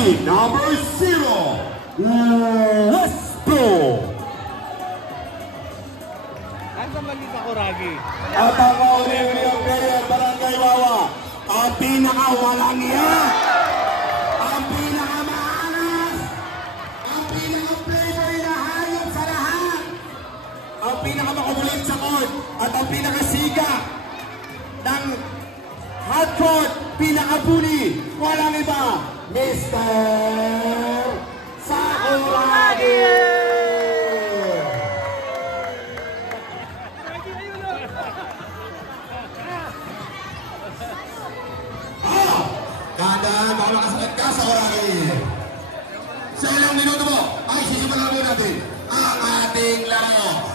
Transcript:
Team number 0, Wespo. Asa mali ka ko, Ragi? At ang uli-uli ang player, Barangay Wawa. Ang pinakawalang niya. Ang pinakamaalas. Ang pinaka-flavor na hayop sa lahat. Ang pinakamakulit sa court. At ang pinakasiga ng hot court, pinakabuli. Walang iba, Mr. Sakuragi. Kada baka makasakit ka sa Sakuragi. Sa ilang minuto mo ay sisimulan natin ang ating laro.